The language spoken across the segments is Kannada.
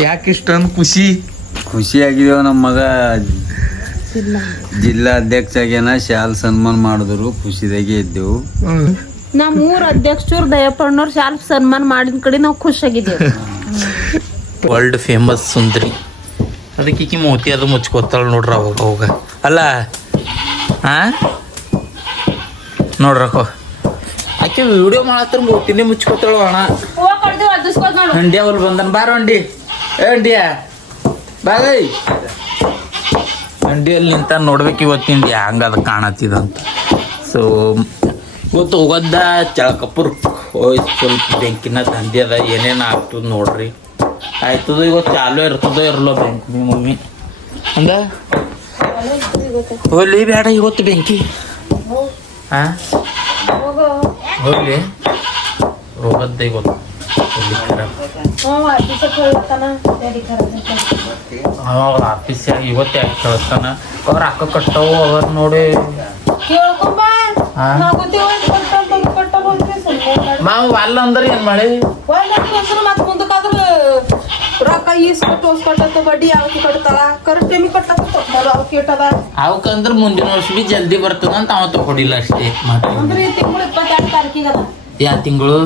ಯಾಕೆ ಇಷ್ಟೊಂದು ಖುಷಿಯಾಗಿದ್ದೇವ. ನಮ್ಮ ಮಗ ಜಿಲ್ಲಾ ಅಧ್ಯಕ್ಷ ಆಗ್ಯಾನ, ಶಾಲ್ ಸನ್ಮಾನ ಮಾಡಿದ್ರು, ಖುಷಿದಾಗೆ ಇದ್ದೆವು. ನಮ್ಮ ಊರ ಅಧ್ಯಕ್ಷರು ದಯಪಣ್ಣವ್ರು ಶಾಲ್ ಸನ್ಮಾನ ಮಾಡಿದ ಕಡೆ ನಾವು ಖುಷಿಯಾಗಿದ್ದೇವೆ. ವರ್ಲ್ಡ್ ಫೇಮಸ್ ಸುಂದರಿ. ಅದಕ್ಕೆ ಈಕಿ ಮೋತಿ ಅದು ಮುಚ್ಕೋತಾಳ ನೋಡ್ರ ಅವಾಗ ಅವಾಗ. ಅಲ್ಲ ನೋಡ್ರಕೋ ಆಕೆ ವಿಡಿಯೋ ಮಾಡತ್ರ ಮೋತಿನೇ ಮುಚ್ಕೋತಾಳ ಅಣ್ಣ. ಹಂಡಿ ಅವಲ್ ಬಂದನ್ ಬಾರ ಹಂಡಿ. ಹಂಡಿಯ ಬಾಗೈ ಹಂಡಿಯಲ್ಲಿ ನಿಂತ ನೋಡ್ಬೇಕು ಇವತ್ತಿಂದ ಹಂಗ ಅದು ಕಾಣತ್ತಿದಂತ. ಸೊ ಇವತ್ತು ಹೋಗೋದ ಚಳಕಪುರ್ ಹೋಯ್ತು. ಸ್ವಲ್ಪ ಬೆಂಕಿನ ದಂಧೆ ಅದ, ಏನೇನು ಆಗ್ತದ ನೋಡ್ರಿ. ಆಯ್ತದ ಇವತ್ತು ಚಾಲು ಇರ್ತದೋ ಇರಲೋ ಬೆಂಕಿ ಮಮ್ಮಿ ಅಂದ ಹೋಗ್ಲಿ ಬೇಡ ಇವತ್ತು ಬೆಂಕಿ. ಹೋಗ್ಲಿ ಹೋಗದ್ದ ಇವತ್ತು ಆಫೀಸ್ ಇವತ್ತು ಯಾಕೆ ಕಳಿಸ್ತಾನ. ಅವ್ರ ಅಕ್ಕ ಕಟ್ಟವು ಅವ್ರ ನೋಡಿ ಮಾವು ಅಲ್ಲ ಅಂದ್ರೆ ಏನ್ ಮಾಡಿ ರೊಕ್ಕ ಈಸ್ಕೊಟ್ಟು ಬಡ್ಡಿ ಯಾವತ್ತಿ ಕಟ್ತಾಳ ಕರೆಕ್ಟ್ ಟೈಮಿಗೆ ಕಟ್ಟದ ಅವಕ್ಕಂದ್ರ ಮುಂದಿನ ವರ್ಷ ಬಿ ಜಲ್ದಿ ಬರ್ತದ ಅಂತ ಅವ ತಗೊಡಿಲ್ಲ ಅಷ್ಟೇ. ಅಂದ್ರೆ ತಿಂಗಳು 22 ತಾರೀಕಿಗೆ ಅದ. ಯಾವ ತಿಂಗಳು?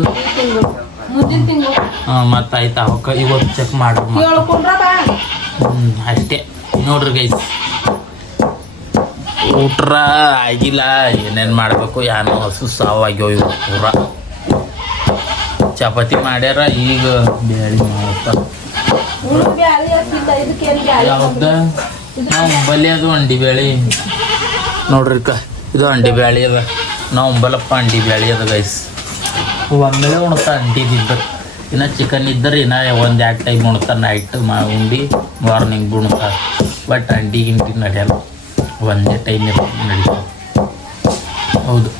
ಮುಂದಿನ ತಿಂಗಳು. ಮತ್ತ ಆಯ್ತು ಅವಕ್ಕ ಇವತ್ತು ಚೆಕ್ ಮಾಡ್ರಿ ಅಷ್ಟೇ. ನೋಡ್ರಿ ಗೈಸ್ ಊಟ್ರ ಆಗಿಲ್ಲ, ಏನೇನ್ ಮಾಡ್ಬೇಕು ಯಾನು ಹಸು ಸಾವಾಗ್ಯೋ ಇವ ಪೂರ. ಚಪಾತಿ ಮಾಡ್ಯಾರ, ಈಗ ಬೇಳಿ ಮಾಡ್ತಾರ. ಯಾವ್ದ ಬಲಿ ಅದು ಅಂಡಿ ಬೇಳಿ ನೋಡ್ರಿ ಇದು ಅಂಡಿ ಬ್ಯಾಳಿ ಅದ. ನಾವು ಒಂಬಲಪ್ಪ ಅಂಡಿ ಬ್ಯಾಳಿ ಅದ ಗೈಸ್. ಒಮ್ಮೆಲೆ ಉಣ್ತಾ ಅಂಡಿದಿದ್ದರು. ಇನ್ನು ಚಿಕನ್ ಇದ್ದರೆ ಇನ್ನು 1-2 ಟೈಮ್ ಉಣ್ತಾರೆ. ನೈಟ್ ಉಂಡು ಮಾರ್ನಿಂಗ್ ಉಣ್ತಾರೆ. ಬಟ್ ಅಂಡಿ ಗಿಂಡಿ ನಡೆಯಲ್ಲ, ಒಂದೇ ಟೈಮ್ ನಡೀತಾವೆ. ಹೌದು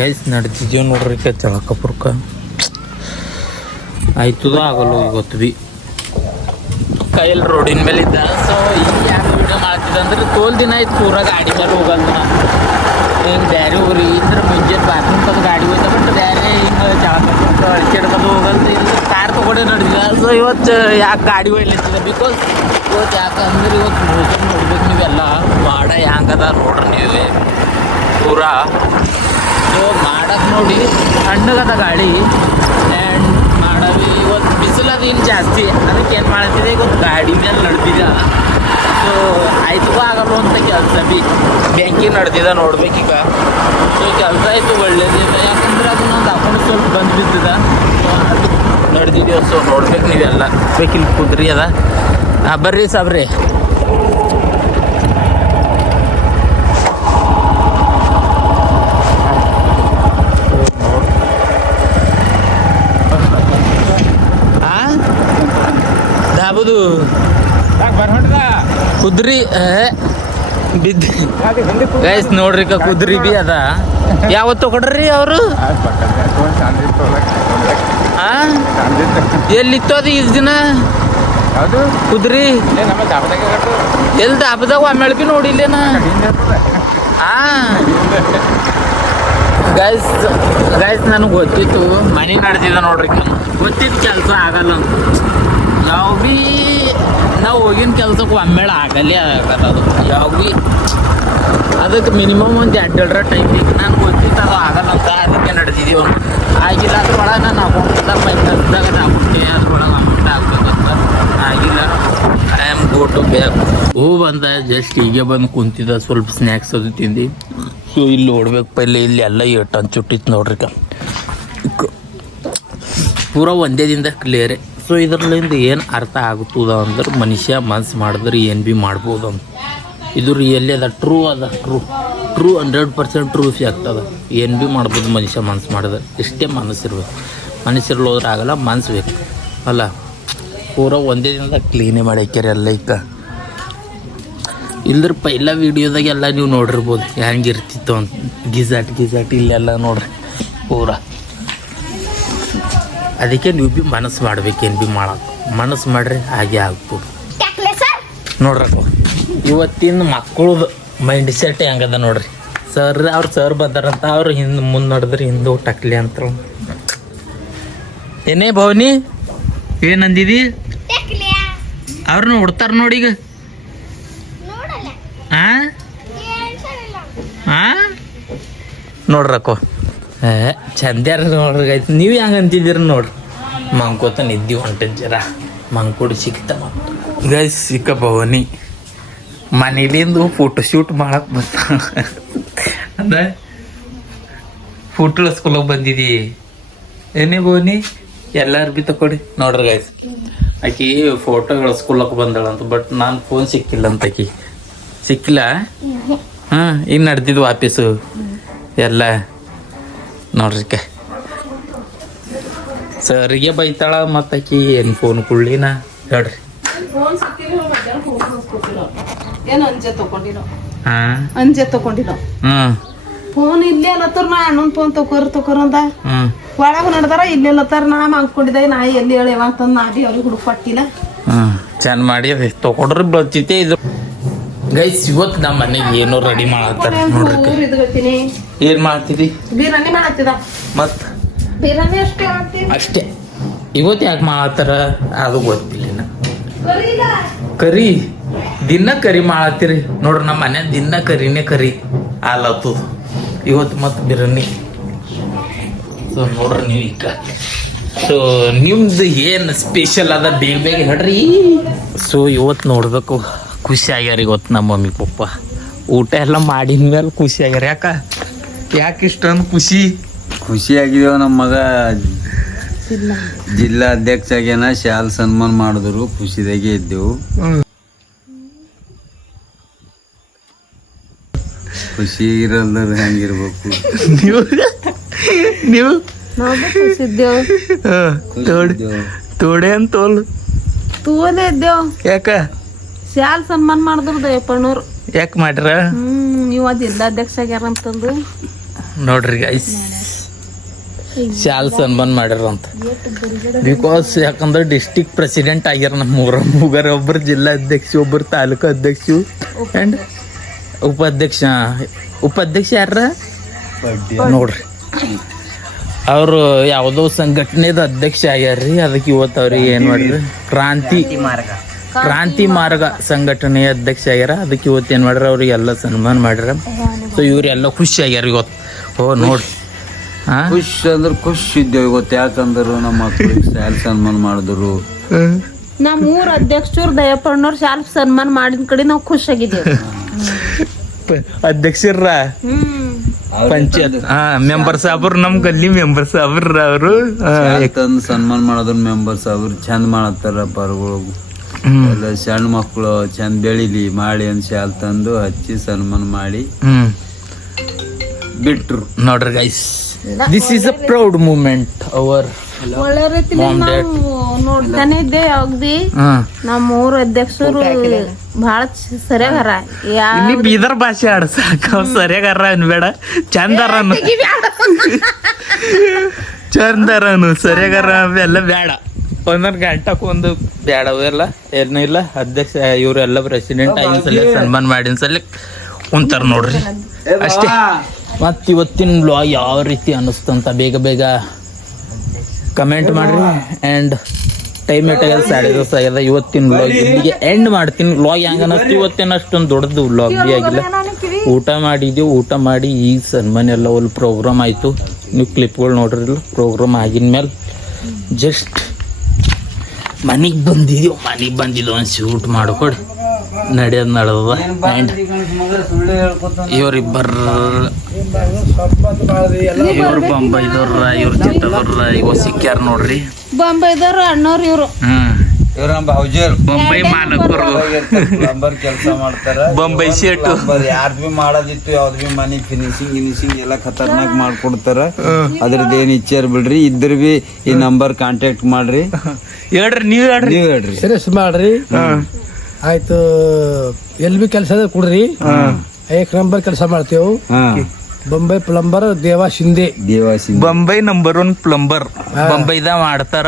ಗೈಸ್ ನಡ್ತಿದ್ದೀವಿ ನೋಡ್ರಿ ಚಳಕಪುರ್ಕ. ಆಯ್ತದ ಆಗಲ್ಲ ಇವತ್ತು ಬಿ ಕೈಯಲ್ಲಿ ರೋಡಿನ ಮೇಲೆ ಇದ್ದ. ಸೊ ಈಗ ಯಾರು ವಿಡಿಯೋ ಮಾಡ್ತಿದ್ದೆ ಅಂದ್ರೆ ತೋಲ್ ದಿನ ಆಯ್ತು ಪೂರ ಗಾಡಿ ಮೇಲೆ ಹೋಗಲ್ಲ. ಹಿಂಗೆ ಬೇರೆ ಹೋಗ್ರಿ ಇದ್ರೆ ಮುಂಜಾನೆ ಬಾತ್ರೂಮ್ ತಂದು ಗಾಡಿ ಹೋಯ್ತು. ಬಟ್ ಬೇರೆ ಹಿಂಗೆ ಚಳಕಪುರ್ಕ ಅಳಿಸಿಡ್ಕೊಂಡು ಹೋಗಲ್ದು ಇಲ್ಲ ಕಾರ್ ತೊಗೊಂಡೇ ನಡೆದಿಲ್ಲ. ಸೊ ಇವತ್ತು ಯಾಕೆ ಗಾಡಿ ಒಯ್ಲಿತ್ತಿದೆ ಬಿಕಾಸ್ ಇವತ್ತು ಯಾಕಂದ್ರೆ ಇವತ್ತು ಮೋಸಮ್ ನೋಡ್ಬೇಕು ನೀವೆಲ್ಲ. ಮಾಡ ಹ್ಯಾಂಗದ ನೋಡ್ರಿ ನೀವೇ ಪೂರ. ಸೊ ಮಾಡಕ್ಕೆ ನೋಡಿ ತಣ್ಣಗದ ಗಾಡಿ ಆ್ಯಂಡ್ ಮಾಡವಿ ಇವತ್ತು ಬಿಸಿಲದು ಇನ್ನು ಜಾಸ್ತಿ. ಅದಕ್ಕೆ ಏನು ಮಾಡ್ತಿದೆ ಇವತ್ತು ಗಾಡಿ ಮೇಲೆ ನಡೆದಿದೆ. ಸೊ ಆಯ್ತು ಆಗಲ್ಲ ಅಂತ ಕೆಲಸ ಬಿ ಬ್ಯಾಂಕಿಗೆ ನಡೆದಿದೆ ನೋಡ್ಬೇಕೀಗ. ಸೊ ಕೆಲಸ ಆಯಿತು ಒಳ್ಳೇದಿದೆ, ಯಾಕಂದ್ರೆ ಅದನ್ನ ಅಕೌಂಟ್ ಸ್ವಲ್ಪ ಬಂದು ಬಿದ್ದದ. ಸೊ ಅದು ನಡೆದಿದ್ದೀವಿ. ಸೊ ನೋಡ್ಬೇಕು ನೀವೆಲ್ಲ. ಬೇಕಿಲ್ಲ ಕುದ್ರಿ ಅದ. ಬರ್ರಿ ಸಾಬ್ರಿ. ದಾಬುದು ಕುದ್ರಿ ಬಿದ್ದಿ ಗೈಸ್ ನೋಡ್ರಿ ಕುದ್ರಿ ಬಿ ಅದ. ಯಾವತ್ತು ಕೊಡ್ರಿ ಅವರು ಎಲ್ಲಿತ್ತು ಅದು ಇಷ್ಟು ದಿನ ಕುದ್ರಿ ಎಲ್ಲಿ ದಾಬದಾಗ ಆಮೇಲೆ ಬಿ ನೋಡಿಲ್ಲೇನ. ಗೈಸ್ ನನಗೆ ಗೊತ್ತಿತ್ತು ಮನೆ ನಡೆದಿದೆ ನೋಡ್ರಿ. ಗೊತ್ತಿದ್ದು ಕೆಲಸ ಆಗಲ್ಲ ಅಂತ. ನಾವು ಹೋಗಿನ ಕೆಲ್ಸಕ್ಕೆ ಒಮ್ಮೆಳೆ ಆಗಲ್ಲೇ ಆಗಲ್ಲ ಅದು ಯಾವ ಭೀ. ಅದಕ್ಕೆ ಮಿನಿಮಮ್ ಒಂದು 2 ಟೈಮಿಗೆ ನಾನು ಗೊತ್ತಿತ್ತು ಅದು ಆಗಲ್ಲ ಅಂತ. ಅದಕ್ಕೆ ನಡೆದಿದ್ದೀವಿ. ಆಗಿಲ್ಲ ಅದ್ರೊಳಗೆ ನಾನು ಅಮೌಂಟ್ದಾಗ ಮೈದಾಗ ಹಾಕ್ಬಿಟ್ಟೆ. ಅದ್ರೊಳಗೆ ಅಮೌಂಟ್ ಹಾಕ್ಬೇಕಂತ ಆಗಿಲ್ಲ. I am go to back. ಬಂದ ಜಸ್ಟ್ ಹೀಗೆ ಬಂದು ಕುಂತಿದ್ದ, ಸ್ವಲ್ಪ ಸ್ನ್ಯಾಕ್ಸ್ ಅದು ತಿಂದು. ಸೊ ಇಲ್ಲಿ ನೋಡ್ಬೇಕು ಪೈಲೆ ಇಲ್ಲಿ ಎಲ್ಲ ಏಟು ಅನ್ಸುಟ್ಟಿತ್ತು ನೋಡ್ರಿ. ಪೂರ ಒಂದೇ ದಿನದ ಕ್ಲಿಯರೇ. ಸೊ ಇದರಲ್ಲಿಂದ ಏನು ಅರ್ಥ ಆಗುತ್ತದ ಅಂದ್ರೆ ಮನುಷ್ಯ ಮನ್ಸು ಮಾಡಿದ್ರೆ ಏನು ಭೀ ಮಾಡ್ಬೋದು ಅಂತ. ಇದು ರಿಯಲಿ ಅದ, ಟ್ರೂ ಅದ. ಟ್ರೂ 100% ಟ್ರೂ ಆಗ್ತದ. ಏನು ಭೀ ಮಾಡ್ಬೋದು ಮನುಷ್ಯ ಮನ್ಸು ಮಾಡಿದ್ರೆ. ಇಷ್ಟೇ ಮನಸ್ಸಿರ್ಬೇಕು. ಮನಸ್ಸಿರ್ಲಿ ಹೋದ್ರೆ ಆಗಲ್ಲ, ಮನ್ಸು ಬೇಕು ಅಲ್ಲ. ಪೂರ ಒಂದೇ ದಿನದ ಕ್ಲೀನೇ ಮಾಡಿ ಹಾಕ್ಯಾರ ಎಲ್ಲ. ಈಗ ಇಲ್ದ್ರ ಪೈಲ ವೀಡಿಯೋದಾಗೆಲ್ಲ ನೀವು ನೋಡಿರ್ಬೋದು ಹೆಂಗಿರ್ತಿತ್ತು ಅಂತ. ಗಿಜಾಟ್ ಇಲ್ಲೆಲ್ಲ ನೋಡ್ರಿ ಪೂರ. ಅದಕ್ಕೆ ನೀವು ಭೀ ಮನಸ್ಸು ಮಾಡ್ಬೇಕೇನು ಭೀ ಮಾಡೋದು. ಮನಸ್ಸು ಮಾಡ್ರಿ ಹಾಗೆ ಆಗ್ಬೋದು ನೋಡ್ರಕ್ಕ. ಇವತ್ತಿನ ಮಕ್ಕಳದು ಮೈಂಡ್ ಸೆಟ್ ಹೆಂಗದ ನೋಡ್ರಿ. ಸರ್ ಬಂದಾರಂತ ಅವ್ರು ಹಿಂದೆ ಮುಂದೆ ನಡೆದ್ರಿ ಹಿಂದೆ ಟಕ್ಲಿ ಅಂತ. ಏನೇ ಭವನಿ ಏನಂದಿದಿ? ಅವ್ರು ನೋಡ್ತಾರ ನೋಡಿ ಈಗ. ಹಾ ಹಾ ನೋಡ್ರಕ್ಕೋ ಚಂದ್ಯಾರ ನೋಡ್ರಿ. ನೀವು ಹೆಂಗೆ ಅಂತಿದ್ದೀರ ನೋಡ್ರಿ. ಮಂಕೋತ ನಿದ್ದಿ ಹೊಂಟದ ಜರ ಮಂಕೋಡಿ ಸಿಕ್ತ ಗೈಸ್ ಸಿಕ್ಕ ಭವನಿ ಮನೇಲಿಂದು ಫೋಟೋಶೂಟ್ ಮಾಡಕ್ ಬರ್ತಾಳ ಅಂದ್ರೆ ಫೋಟೋ ಇಳಿಸ್ಕೊಳಕ್ ಬಂದಿದಿ ಏನೇ ಭವನಿ ಎಲ್ಲಾರು ಬಿ ತಕೊಡಿ ನೋಡ್ರಿ ಗೈಸ್. ಆಕಿ ಫೋಟೋ ಇಳಿಸ್ಕೊಳಕ್ ಬಂದಾಳಂತ ಬಟ್ ನಾನು ಫೋನ್ ಸಿಕ್ಕಿಲ್ಲ ಅಂತ ಆಕಿ ಸಿಕ್ಕಿಲ್ಲ. ಹಾಂ ಈಗ ನಡ್ದಿದ್ದು ವಾಪೀಸು ಎಲ್ಲ ನೋಡ್ರಿಕ ಸರ್ಗೆ ಬೈತಾಳ ಮತ್ತು ಆಕಿ ಏನು ಫೋನ್ ಕೊಡ್ಲಿನ ಹೇಳ್ರಿ. ಹಾಂ ಅಂಜೆ ತಕೊಂಡಿರೋ ಫೋನ್ ಇಲ್ಲೇ ಅಲ್ಲತ್ತಾರ ನಾ ಅಣ್ಣನ್ ಫೋನ್ ತಕೋರ್ ಅಂತ ಒಳಗ ನಡ್ದಾರ ಇಲ್ಲೇ ಅಲ್ಲತ್ತಾರ. ನಾ ಮಾಡ್ಕೊಂಡಿದ್ದೆ ನಾ ಎಲ್ಲಿ ಹೇಳಿ ಅಂತಂದ್ ನಾ ಬಿ ಅವ್ರಿಗೆ ಹುಡುಕ್ ಪಟ್ಟಿಲ್ಲ. ಚಂದ ಮಾಡಿ ತಗೊಂಡ್ರಿ ಬರ್ತೈತೆ ಇದು ಗೈಸ್. ಇವತ್ತು ನಮ್ಮ ಮನೆಗೆ ಏನೋ ರೆಡಿ ಮಾಡತ್ತಾರ ನೋಡ್ರಿ. ಏನ್ ಮಾಡ್ತೀರಿ? ಬಿರಿಯಾನಿ ಮಾಡತ್ತಿದ ಮತ್ ಬಿರಿಯಾನಿ ಅಷ್ಟೇ. ಇವತ್ತು ಯಾಕೆ ಮಾಡತ್ತಾರ ಅದು ಗೊತ್ತಿಲ್ಲ. ಕರಿ ದಿನ ಕರಿ ಮಾಡತ್ತೀರಿ ನೋಡ್ರಿ. ನಮ್ಮ ಮನೆ ದಿನ ಕರಿನೇ ಕರಿ ಆಲತ್ತದ. ಇವತ್ತು ಮತ್ತು ಬಿರಿಯಾನಿ. ಸೊ ನೋಡ್ರಿ ನೀವು ಈಗ. ಸೊ ನಿಮ್ದು ಏನು ಸ್ಪೆಷಲ್ ಅದ ಬೇಗ ಬೇಗ ಹೇಳ್ರಿ. ಸೊ ಇವತ್ತು ನೋಡ್ಬೇಕು ಖುಷಿ ಆಗ್ಯಾರ ಇವತ್ತು ನಮ್ಮ ಮಮ್ಮಿ ಪಪ್ಪ. ಊಟ ಎಲ್ಲ ಮಾಡಿದ ಮೇಲೆ ಖುಷಿ ಆಗ್ಯಾರ. ಯಾಕೆ ಇಷ್ಟೊಂದು ಖುಷಿ ಆಗಿದೇವ. ನಮ್ಮ ಮಗ ಜಿಲ್ಲಾ ಅಧ್ಯಕ್ಷ ಆಗ್ಯಾನ, ಶಾಲ್ ಸನ್ಮಾನ ಮಾಡಿದ್ರು, ಖುಷಿದಾಗೆ ಇದ್ದೆವು. ಖುಷಿ ಇರಲ್ದ್ರ ಹೆಂಗಿರ್ಬೇಕು ನೀವು ತೋಡೆ ಅಂತ ತೂವಲೇ ಇದ್ದೇವ್. ಯಾಕ ಶಾಲ್ ಸನ್ಮಾನ ಮಾಡಿದ್ರು ದಯಪ್ಪಣ್ಣವ್ರು. ಯಾಕೆ ಮಾಡ್ರ? ನೀವು ಅದು ಜಿಲ್ಲಾಧ್ಯಕ್ಷ ಆಗ್ಯಾರ ಅಂತಂದು ನೋಡ್ರಿ ಗೈಸ್ ಶಾಲ್ ಸನ್ಮಾನ ಮಾಡ್ಯಾರ ಅಂತ. ಬಿಕಾಸ್ ಯಾಕಂದ್ರೆ ಡಿಸ್ಟಿಕ್ ಪ್ರೆಸಿಡೆಂಟ್ ಆಗ್ಯಾರ ನಮ್ಮ ಮೂಗರ. ಒಬ್ಬರು ಜಿಲ್ಲಾ ಅಧ್ಯಕ್ಷ, ಒಬ್ಬರು ತಾಲೂಕು ಅಧ್ಯಕ್ಷ ಆ್ಯಂಡ್ ಉಪಾಧ್ಯಕ್ಷ ಯಾರ ನೋಡ್ರಿ. ಅವರು ಯಾವುದೋ ಸಂಘಟನೆದ ಅಧ್ಯಕ್ಷ ಆಗ್ಯಾರ್ರಿ. ಅದಕ್ಕೆ ಇವತ್ತು ಅವ್ರಿಗೆ ಏನು ಮಾಡ್ರಿ ಕ್ರಾಂತಿ ಮಾರ್ಗ ಸಂಘಟನೆಯ ಅಧ್ಯಕ್ಷ ಆಗ್ಯಾರ. ಅದಕ್ಕೆ ಇವತ್ತು ಏನು ಮಾಡ್ಯಾರ ಅವ್ರಿಗೆಲ್ಲ ಸನ್ಮಾನ ಮಾಡ್ಯಾರ. ಸೊ ಇವರೆಲ್ಲ ಖುಷಿ ಆಗ್ಯಾರ ಇವತ್ತು. ಓ ನೋಡ್ರಿ ಖುಷಿ ಅಂದ್ರೆ ಖುಷಿ ಇದ್ದೇವೆ ಇವತ್ತು. ಯಾಕಂದ್ರೆ ನಮ್ಮ ಮಕ್ಕಳಿಗೆ ಶಾಲ್ ಸನ್ಮಾನ ಮಾಡಿದ್ರು. ನಮ್ಮ ಊರ ಅಧ್ಯಕ್ಷರು ದಯಪ್ಪಣ್ಣವ್ರು ಶಾಲ್ ಸನ್ಮಾನ ಮಾಡಿದ ಕಡೆ ನಾವು ಖುಷಿಯಾಗಿದ್ದೇವೆ. ಅಧ್ಯಕ್ಷರ ಪಂಚಾಯತ್ ಮೆಂಬರ್ ಸಾಬ್ರು ನಮ್ ಗಲ್ಲಿ ಮೆಂಬರ್ ಸಾಬ್ರ ಅವರು ಸನ್ಮಾನ ಮಾಡೋದ್ರ ಮೆಂಬರ್ ಸಾಬ್ರು ಚಂದ ಮಾಡತ್ತಾರ. ಪರ್ಗಳು ಎಲ್ಲ ಸಣ್ಣ ಮಕ್ಕಳು ಚಂದ ಬೆಳಿಲಿ ಮಾಡಿ ಅಂತ ಶಾಲ್ ತಂದು ಹಚ್ಚಿ ಸನ್ಮಾನ ಮಾಡಿ ಬಿಟ್ರು ನೋಡ್ರಿ guys. This is a proud moment our. ಒಳ್ಳೆ ರೀತಿಲಿ ನಾವು ನೋಡ್ತಾನೆ ಇದ್ದೆ. ಯಾವಾಗ ಬಿ ನಮ್ಮ ಊರ ಅಧ್ಯಕ್ಷರು ಬಹಳ ಸರಿಯಾಗಾರ. ಇಲ್ಲಿ ಬೀದರ್ ಭಾಷೆ ಆಡ್ಸಾಕ ಸರಿಯಾಗಾರ ಅನ್ಬೇಡ, ಚಂದಾರನು ಸರಿಯಾಗಾರ ಅವೆಲ್ಲ ಬೇಡ. ಒಂದೊಂದು ಗಂಟಕ್ಕೆ ಒಂದು ಬೇಡ ಅವೆಲ್ಲ ಏನೂ ಇಲ್ಲ. ಅಧ್ಯಕ್ಷ ಇವರೆಲ್ಲ ಪ್ರೆಸಿಡೆಂಟ್ ಆಗಿನ ಸಲ ಸನ್ಮಾನ ಮಾಡಿನ ಸಲ ಕುಂತಾರ ನೋಡ್ರಿ ಅಷ್ಟೇ. ಮತ್ತು ಇವತ್ತಿನ ವ್ಲಾಗ್ ಯಾವ ರೀತಿ ಅನ್ನಿಸ್ತಂತ ಬೇಗ ಬೇಗ ಕಮೆಂಟ್ ಮಾಡ್ರಿ. ಆ್ಯಂಡ್ ಟೈಮ್ ಎಟ್ಟಾಗ್ಯದ 10:30 ಆಗ್ಯದ. ಇವತ್ತಿನ ವ್ಲಾಗ್ ಇಲ್ಲಿಗೆ ಎಂಡ್ ಮಾಡ್ತೀನಿ. ವ್ಲಾಗ್ ಹೆಂಗೆ ಅನ್ನಿಸ್ತು ಇವತ್ತೇನು ಅಷ್ಟೊಂದು ದೊಡ್ಡದು ವ್ಲಾಗ್ ಭೀ ಆಗಿಲ್ಲ. ಊಟ ಮಾಡಿದ್ದೀವಿ. ಊಟ ಮಾಡಿ ಈಗ ಸನ್ಮಾನ ಎಲ್ಲ ಒಲ್ಲಿ ಪ್ರೋಗ್ರಾಮ್ ಆಯಿತು. ನೀವು ಕ್ಲಿಪ್ಗಳು ನೋಡ್ರಿಲ್ಲ. ಪ್ರೋಗ್ರಾಮ್ ಆಗಿನ ಮೇಲೆ ಜಸ್ಟ್ ಮನೆಗೆ ಬಂದಿದ್ದೀವಿ ಒಂದು ಶೂಟ್ ಮಾಡ್ಕೊಡಿ ನಡೆದದ. ಆ್ಯಂಡ್ ಇವ್ರು ಬೊಂಬೈದವ್ರ, ಇವ್ರ ಚಿತ್ತದವ್ರ ಇವ ಸಿಕ್ಕ್ಯಾರ ನೋಡ್ರಿ. ಬಾಂಬೈದವ್ರು ಅಣ್ಣವ್ರು ಇವ್ರು. ಇವ್ರ ನಮ್ಮ ಭಾವಜಿಯರ್ ಬೊಂಬೈ ಮಾಲಕರು ಪ್ಲಂಬರ್ ಕೆಲಸ ಮಾಡ್ತಾರ. ಬೊಂಬೈ ಶೇಟ್ ಯಾರ್ದು ಬಿ ಮಾಡೋದಿತ್ತು ಯಾವ್ದು ಬಿ ಮನಿ ಫಿನಿಶಿಂಗ್ ಎಲ್ಲ ಖತರ್ನಾಕ್ ಮಾಡ್ಕೊಡ್ತಾರ. ಅದ್ರದ್ದು ಏನ್ ಇಚ್ಛೆ ಬಿಡ್ರಿ. ಇದ್ರ ಬಿ ಈ ನಂಬರ್ ಕಾಂಟ್ಯಾಕ್ಟ್ ಮಾಡ್ರಿ. ಹೇಳ್ರಿ ನೀವ್ ಹೇಳ್ರಿ ಸೀರಿಯಸ್ ಮಾಡ್ರಿ. ಆಯ್ತು ಎಲ್ ಬಿ ಕೆಲಸ ಕೊಡ್ರಿ. 1 ನಂಬರ್ ಕೆಲಸ ಮಾಡ್ತೇವು. ಬೊಂಬೈ ಪ್ಲಂಬರ್ ದೇವಾ ಶಿಂದೆ. ಬೊಂಬೈ ನಂಬರ್ 1 ಪ್ಲಂಬರ್ ಬೊಂಬೈದಾಗ ಮಾಡ್ತಾರ.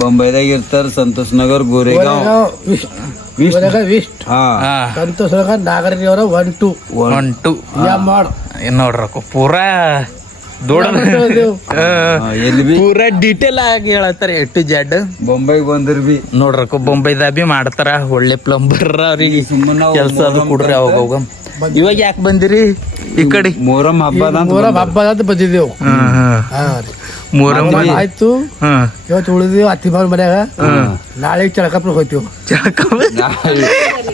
ಬೊಂಬೈದಾಗ ಇರ್ತಾರ. ಸಂತೋಷ್ ನಗರ್, ಗೋರೆಗಾಂವ್, ಸಂತೋಷ್ ನಗರ್, ನಾಗರಿಯವರ 1-2 ನೋಡ್ರಕ್ಕ ಪೂರಾ ಎಲ್ಲಿ ಬಿ ಪೂರಾ ಡೀಟೇಲ್ ಆಗಿ ಹೇಳತ್ತಾರ ಎ ಟು ಜೆಡ್. ಬೊಂಬೈಗೆ ಬಂದ್ರ ಬಿ ನೋಡ್ರಕ್ಕ ಬೊಂಬೈದಾಗ ಬಿ ಮಾಡ್ತಾರ, ಒಳ್ಳೆ ಪ್ಲಂಬರ್ ಅವ್ರಿಗೆ ಕೆಲಸ ಅದು ಕೊಡ್ರಿ ಅವಾಗ. ಇವಾಗ ಯಾಕೆ ಬಂದಿರಿ ಈ ಕಡೆ? ಮೊಹರಂ ಹಬ್ಬದ ಹಬ್ಬದ ಬಂದಿದ್ದೇವು. ಮೂರಮ್ಮ ಆಯ್ತು, ಇವತ್ತು ಉಳಿದೇವು ಅತ್ತಿ ಮಾವ ಮನ್ಯಾಗ. ನಾಳೆ ಚಳಕಪ್ಪ ಹೋಗ್ತೀವಿ.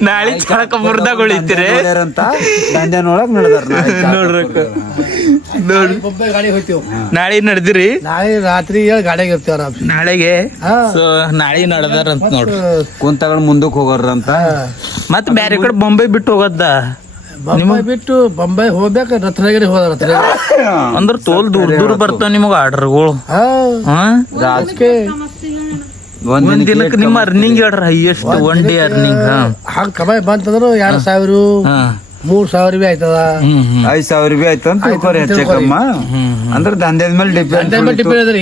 ನಾಳೆ ಚಳಕಪುರದಾಗ ಉಳಿತೀರಿ ಅಂತ ದಂಡ್ಯಾನೊಳಗ್ ನಡೆದಾರ ನೋಡ್ರಕ್ಕ. ನೋಡ್ರಿ ಬೊಂಬೈ ಗಾಡಿ ಹೋಗ್ತೀವಿ. ನಾಳೆ ನಡೆದಿರಿ? ನಾಳೆ ರಾತ್ರಿ ಗಾಡಿಯಾಗ ಇರ್ತೀವ ನಾಳೆಗೆ. ಸೊ ನಾಳೆ ನಡೆದಾರಂತ ನೋಡ್ರಿ. ಕುಂತಗಳು ಮುಂದಕ್ಕೆ ಹೋಗೋರಂತ. ಮತ್ ಬ್ಯಾರೆ ಕಡೆ ಬೊಂಬೈ ಬಿಟ್ಟು ಹೋಗದ? ಬೊಂಬೈ ಬಿಟ್ಟು ಬೊಂಬೈ ಹೋಗ್ಬೇಕ ರತ್ನಗಿರಿ ಹೋದ. ರತ್ನಗಿರಿ ಅಂದ್ರ ತೋಲ್ ದೂರ ಬರ್ತಾವ ನಿಮಗ ಆರ್ಡರ್ಗಳು. ಒಂದ್ ದಿನಕ್ಕೆ ನಿಮ್ಮ ಅರ್ನಿಂಗ್ ಹೇಳ್ರ, ಹೈಯೆಸ್ಟ್ ಒನ್ ಡೇ ಅರ್ನಿಂಗ್. ಹಂಗ ಕಮಾಯಿ ಬಂತಂದ್ರು 2,000 3,000 ಬಿ ಆಯ್ತದ. 5,000 ಬಿ ಆಯ್ತು ಅಂತ ತಿಳ್ಕೊರಿ ಹೆಚ್ಚೆ ಕಮ್ಮ. ಅಂದ್ರ ದಂಧೆದ ಮೇಲೆ ಡಿಪೆಂಡ್. ಡಿಪೆಂಡ್